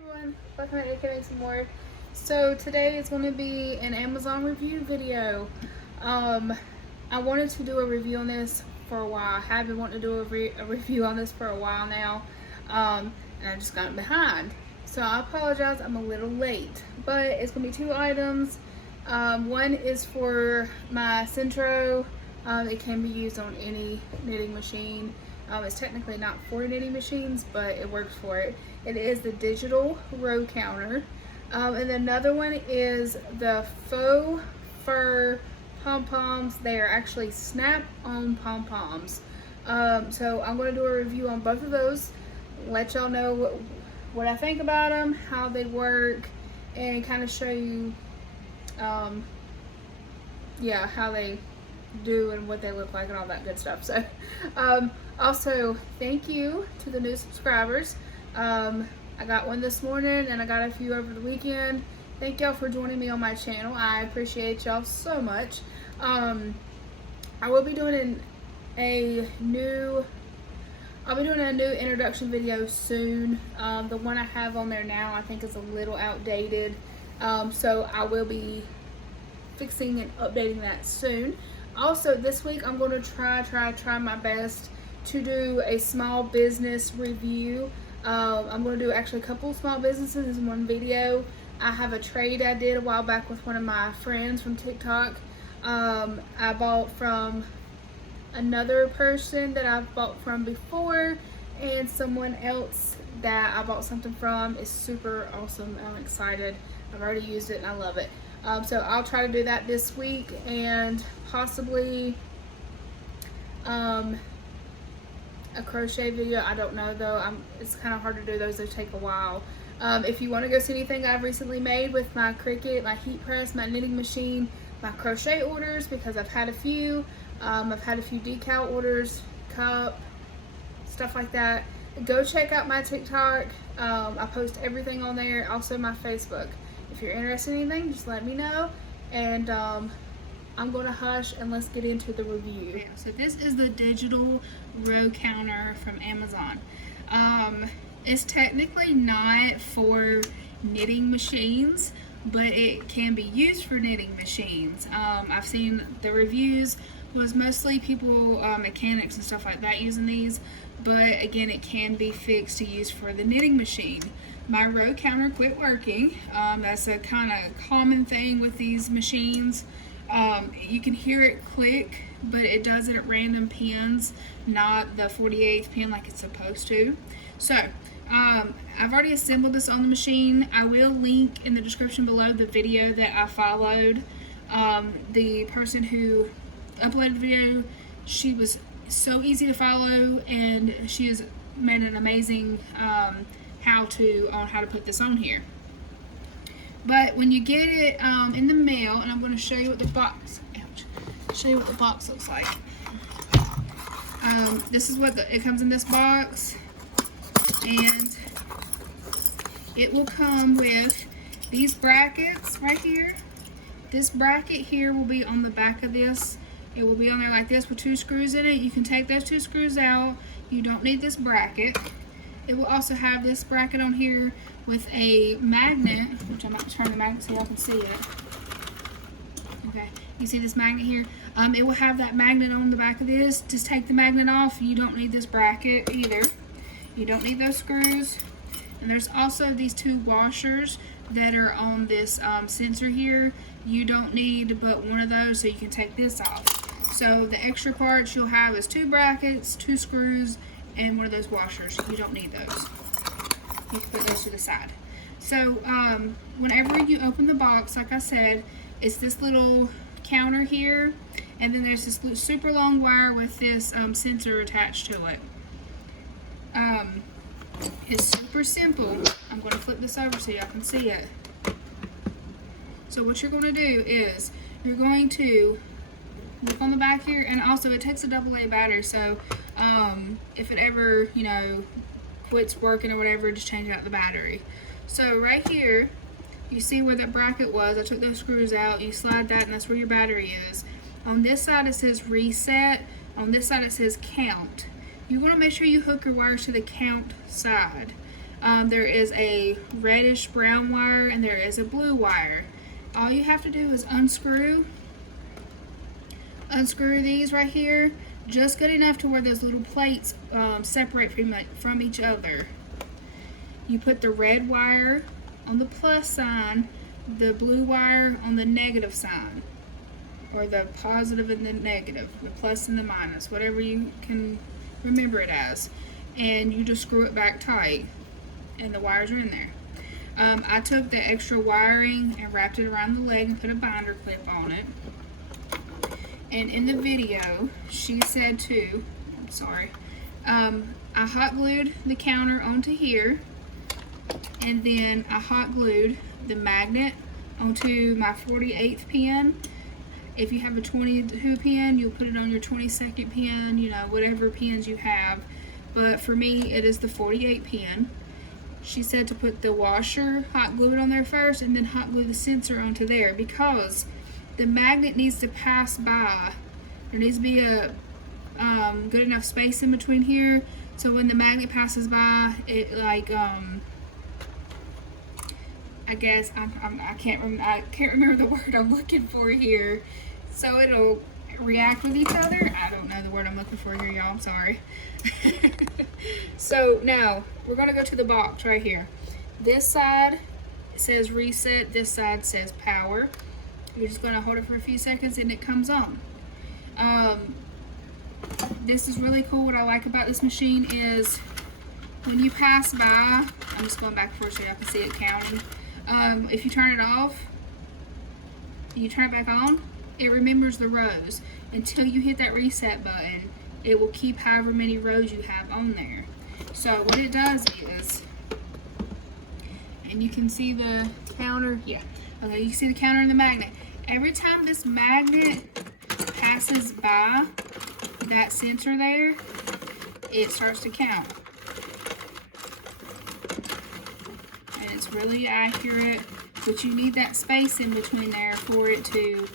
Everyone, welcome back to Getting Some More. So today is going to be an Amazon review video. I wanted to do a review on this for a while. I have been wanting to do a review on this for a while now, and I just got behind. So I apologize, I'm a little late, but it's going to be two items. One is for my Centro. It can be used on any knitting machine. It's technically not for knitting machines, but it works for it. It is the digital row counter. And another one is the faux fur pom-poms. They are actually snap-on pom-poms. So I'm going to do a review on both of those, let y'all know what I think about them, how they work, and kind of show you yeah, how they do and what they look like and all that good stuff. So also thank you to the new subscribers. I got one this morning and I got a few over the weekend. Thank y'all for joining me on my channel. I appreciate y'all so much. I will be doing a new introduction video soon. The one I have on there now I think is a little outdated, so I will be fixing and updating that soon. Also this week I'm going to try my best to do a small business review. I'm going to do actually a couple small businesses in one video. I have a trade I did a while back with one of my friends from TikTok. I bought from another person that I've bought from before, and someone else that I bought something from is super awesome. I'm excited. I've already used it and I love it. So I'll try to do that this week, and possibly a crochet video. I don't know though. It's kind of hard to do those. They take a while. If you want to go see anything I've recently made with my Cricut, my heat press, my knitting machine, my crochet orders, because I've had a few. I've had a few decal orders, cup, stuff like that. Go check out my TikTok. I post everything on there. Also my Facebook. If you're interested in anything, just let me know. And I'm going to hush and let's get into the review. Okay, so this is the digital row counter from Amazon. It's technically not for knitting machines, but it can be used for knitting machines. I've seen the reviews was mostly people, mechanics and stuff like that using these, but again it can be fixed to use for the knitting machine. My row counter quit working. That's a kind of common thing with these machines. You can hear it click, but it does it at random pins, not the 48th pin like it's supposed to. So I've already assembled this on the machine. I will link in the description below the video that I followed. The person who uploaded the video, she was so easy to follow, and she has made an amazing how-to on how to put this on here. But when you get it in the mail, and I'm going to show you what the box, show you what the box looks like. This is what it comes in this box, and it will come with these brackets right here. This bracket here will be on the back of this. It will be on there like this with two screws in it. You can take those two screws out. You don't need this bracket. It will also have this bracket on here with a magnet, which I'm about to turn the magnet so y'all can see it. Okay, you see this magnet here? It will have that magnet on the back of this. Just take the magnet off. You don't need this bracket either. You don't need those screws. And there's also these two washers that are on this sensor here. You don't need but one of those, so you can take this off. So the extra parts you'll have is two brackets, two screws, and one of those washers. You don't need those. You can put those to the side. So whenever you open the box, like I said, it's this little counter here, and then there's this super long wire with this sensor attached to it. It's super simple. I'm going to flip this over so y'all can see it. So what you're going to do is you're going to look on the back here, and also it takes a AA battery, so if it ever, you know, quits working or whatever, just change out the battery. So right here, you see where that bracket was. I took those screws out. You slide that, and that's where your battery is. On this side it says reset. On this side it says count. You want to make sure you hook your wires to the count side. There is a reddish brown wire and there is a blue wire. All you have to do is unscrew these right here, just good enough to where those little plates separate from each other. You put the red wire on the plus sign, the blue wire on the negative sign, or the positive and the negative, the plus and the minus, whatever you can remember it as, and you just screw it back tight and the wires are in there. I took the extra wiring and wrapped it around the leg and put a binder clip on it. And in the video, she said to, I hot glued the counter onto here, and then I hot glued the magnet onto my 48th pin. If you have a 22 pin, you'll put it on your 22nd pin, you know, whatever pins you have. But for me, it is the 48 pin. She said to put the washer, hot glue it on there first, and then hot glue the sensor onto there, because the magnet needs to pass by. There needs to be a good enough space in between here, so when the magnet passes by, it like I guess I can't remember the word I'm looking for here. So it'll react with each other. I don't know the word I'm looking for here, y'all. I'm sorry. So now we're gonna go to the box right here. This side says reset. This side says power. You're just going to hold it for a few seconds and it comes on. This is really cool. What I like about this machine is when you pass by, I'm just going back for so y'all can see it counting. If you turn it off, you turn it back on, it remembers the rows. Until you hit that reset button, it will keep however many rows you have on there. So what it does is, and you can see the counter, yeah. Okay, you can see the counter and the magnet. Every time this magnet passes by that sensor there, it starts to count. And it's really accurate, but you need that space in between there for it to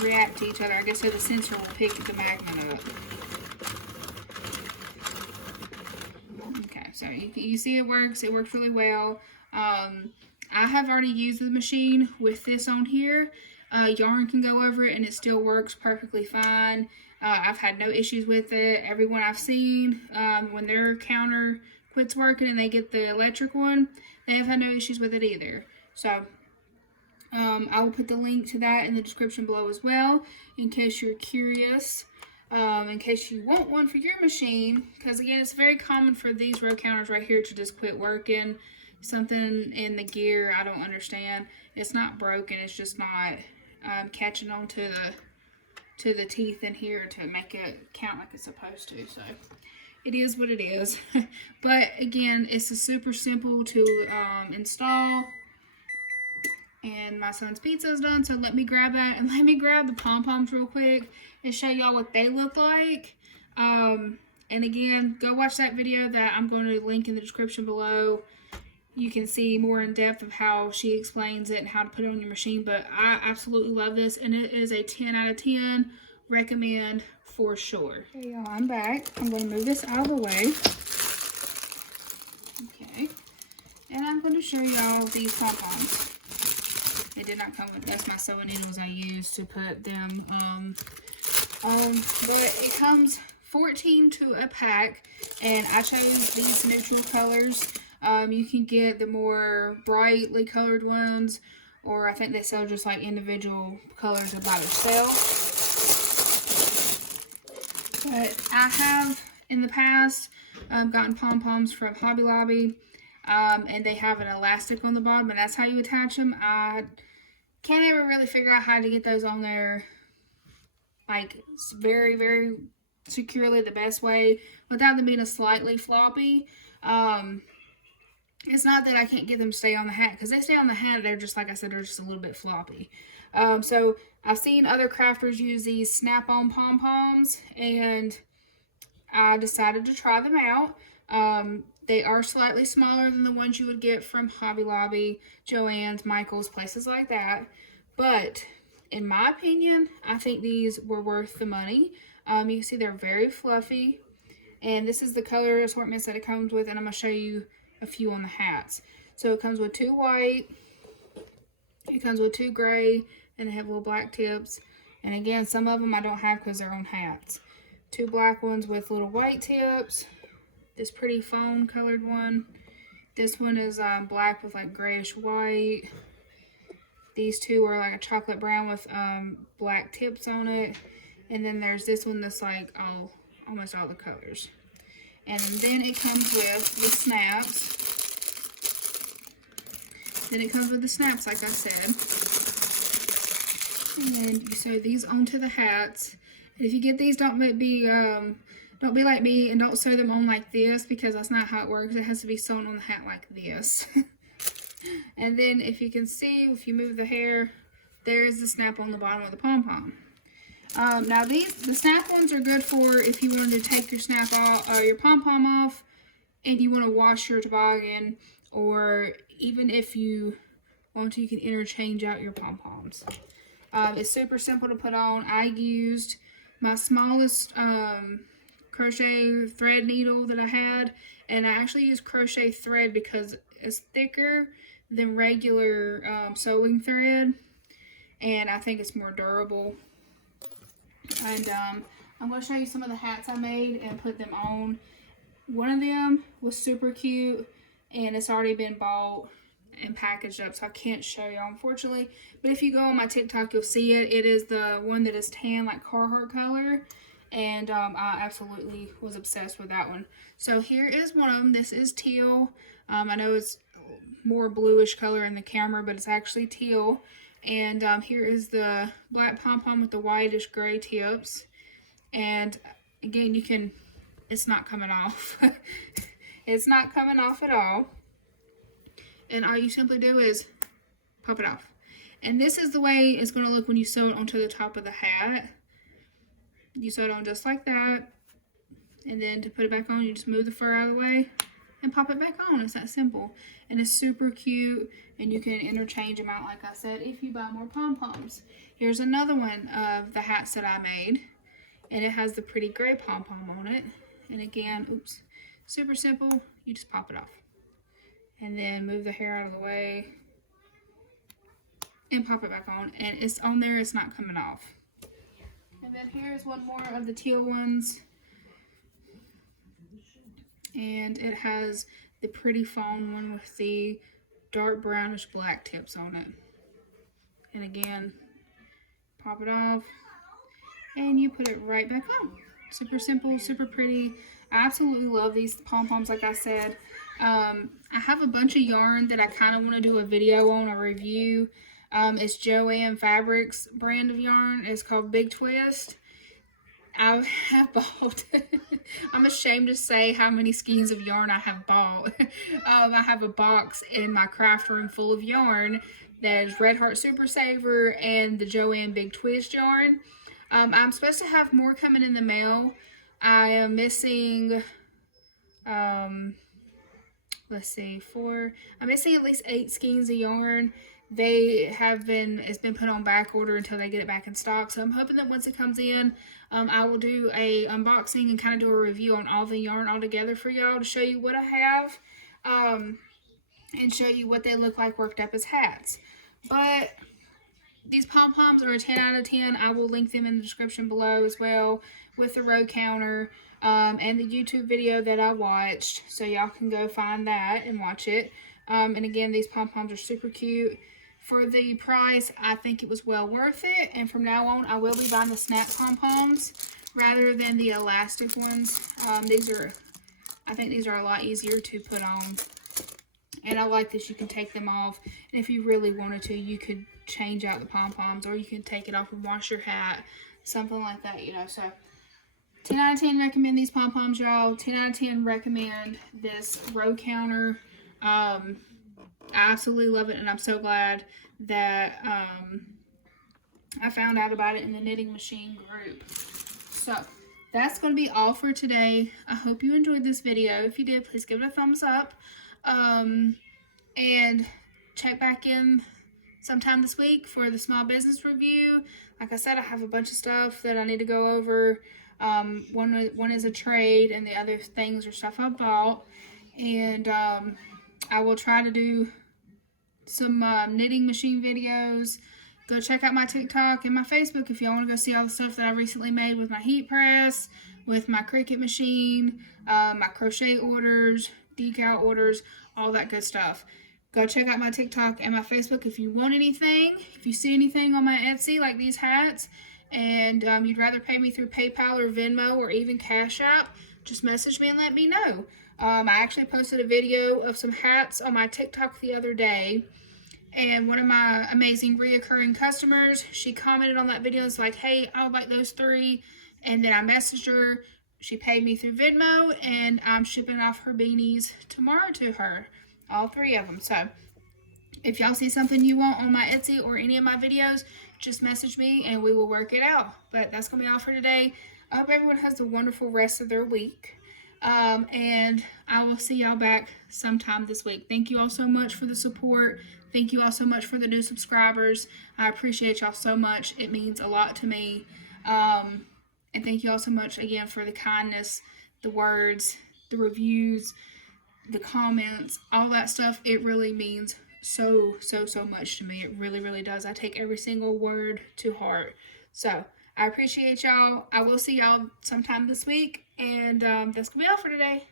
react to each other. I guess so the sensor will pick the magnet up. Okay, so you see it works. It works really well. I have already used the machine with this on here. Yarn can go over it and it still works perfectly fine. I've had no issues with it. Everyone I've seen, when their counter quits working and they get the electric one, they have had no issues with it either. So I will put the link to that in the description below as well, in case you're curious, in case you want one for your machine, because again, it's very common for these row counters right here to just quit working. Something in the gear I don't understand. It's not broken, it's just not catching on to the teeth in here to make it count like it's supposed to. So it is what it is. But again, it's a super simple to install. And my son's pizza is done, so let me grab that and let me grab the pom-poms real quick and show y'all what they look like. And again, go watch that video that I'm going to link in the description below. You can see more in depth of how she explains it and how to put it on your machine. But I absolutely love this, and it is a 10 out of 10. Recommend for sure. Okay, y'all, I'm back. I'm going to move this out of the way. Okay. And I'm going to show y'all these pom-poms. It did not come with, that's my sewing needles I used to put them on. But it comes 14 to a pack, and I chose these neutral colors. You can get the more brightly colored ones, or I think they sell just like individual colors by themselves. But I have in the past gotten pom-poms from Hobby Lobby, and they have an elastic on the bottom, and that's how you attach them. I can't ever really figure out how to get those on there like very, very securely the best way without them being a slightly floppy. It's not that I can't get them to stay on the hat, because they stay on the hat, they're just, like I said, they're just a little bit floppy. So I've seen other crafters use these snap-on pom-poms, and I decided to try them out. They are slightly smaller than the ones you would get from Hobby Lobby, Joann's, Michael's, places like that. But in my opinion, I think these were worth the money. You can see they're very fluffy. And this is the color assortments that it comes with, and I'm going to show you a few on the hats. So it comes with 2 white, it comes with 2 gray, and they have little black tips. And again, some of them I don't have because they're on hats. 2 black ones with little white tips. This pretty fawn colored one. This one is black with like grayish white. These 2 are like a chocolate brown with black tips on it. And then there's this one that's like almost all the colors. And then it comes with the snaps. Then it comes with the snaps, like I said. And you sew these onto the hats. And if you get these, don't be like me and don't sew them on like this, because that's not how it works. It has to be sewn on the hat like this. And then if you can see, if you move the hair, there's the snap on the bottom of the pom-pom. Now the snap ones are good for if you wanted to take your snap off, your pom-pom off, and you want to wash your toboggan, or even if you want to, you can interchange out your pom-poms. It's super simple to put on. I used my smallest crochet thread needle that I had, and I actually used crochet thread because it's thicker than regular sewing thread, and I think it's more durable. And I'm going to show you some of the hats I made and put them on. One of them was super cute, and it's already been bought and packaged up, so I can't show you, unfortunately. But if you go on my TikTok, you'll see it. It is the one that is tan, like Carhartt color, and I absolutely was obsessed with that one. So here is one of them. This is teal. I know it's more bluish color in the camera, but it's actually teal. And here is the black pom-pom with the whitish gray tips. And again, it's not coming off. It's not coming off at all. And all you simply do is pop it off. And this is the way it's going to look when you sew it onto the top of the hat. You sew it on just like that. And then to put it back on, you just move the fur out of the way and pop it back on. It's that simple. And it's super cute, and you can interchange them out, like I said, if you buy more pom-poms. Here's another one of the hats that I made, and it has the pretty gray pom-pom on it. And again, oops, super simple. You just pop it off. And then move the hair out of the way and pop it back on. And it's on there, it's not coming off. And then here's one more of the teal ones. And it has the pretty fawn one with the dark brownish black tips on it. And again, pop it off and you put it right back on. Super simple, super pretty. I absolutely love these pom-poms, like I said. I have a bunch of yarn that I kind of want to do a video on, a review. It's Joann Fabrics brand of yarn. It's called Big Twist. I have bought, I'm ashamed to say how many skeins of yarn I have bought. I have a box in my craft room full of yarn. There's Red Heart Super Saver and the Joann Big Twist yarn. I'm supposed to have more coming in the mail. I am missing, let's see, I'm missing at least 8 skeins of yarn. It's been put on back order until they get it back in stock. So I'm hoping that once it comes in, I will do a unboxing and kind of do a review on all the yarn all together for y'all to show you what I have, and show you what they look like worked up as hats. But these pom-poms are a 10 out of 10. I will link them in the description below as well, with the row counter, and the YouTube video that I watched. So y'all can go find that and watch it. And again, these pom-poms are super cute. For the price, I think it was well worth it. And from now on, I will be buying the snap pom-poms rather than the elastic ones. I think these are a lot easier to put on. And I like this, you can take them off. And if you really wanted to, you could change out the pom-poms, or you can take it off and wash your hat. Something like that, you know. So 10 out of 10 recommend these pom-poms, y'all. 10 out of 10 recommend this row counter. I absolutely love it, and I'm so glad that I found out about it in the knitting machine group. So that's going to be all for today. I hope you enjoyed this video. If you did, please give it a thumbs up, and check back in sometime this week for the small business review. Like I said, I have a bunch of stuff that I need to go over. One is a trade, and the other things are stuff I bought. And I will try to do some knitting machine videos. Go check out my TikTok and my Facebook if y'all want to go see all the stuff that I recently made with my heat press, with my Cricut machine, my crochet orders, decal orders, all that good stuff. Go check out my TikTok and my Facebook if you want anything. If you see anything on my Etsy, like these hats, and you'd rather pay me through PayPal or Venmo or even Cash App, just message me and let me know. I actually posted a video of some hats on my TikTok the other day, and one of my amazing reoccurring customers, she commented on that video and was like, hey, I would like those 3. And then I messaged her. She paid me through Venmo, and I'm shipping off her beanies tomorrow to her. All 3 of them. So if y'all see something you want on my Etsy or any of my videos, just message me and we will work it out. But that's going to be all for today. I hope everyone has a wonderful rest of their week. And I will see y'all back sometime this week. Thank you all so much for the support. Thank you all so much for the new subscribers. I appreciate y'all so much. It means a lot to me. And thank you all so much again for the kindness, the words, the reviews, the comments, all that stuff. It really means so much to me. It really, really does. I take every single word to heart. So I appreciate y'all. I will see y'all sometime this week. And that's going to be all for today.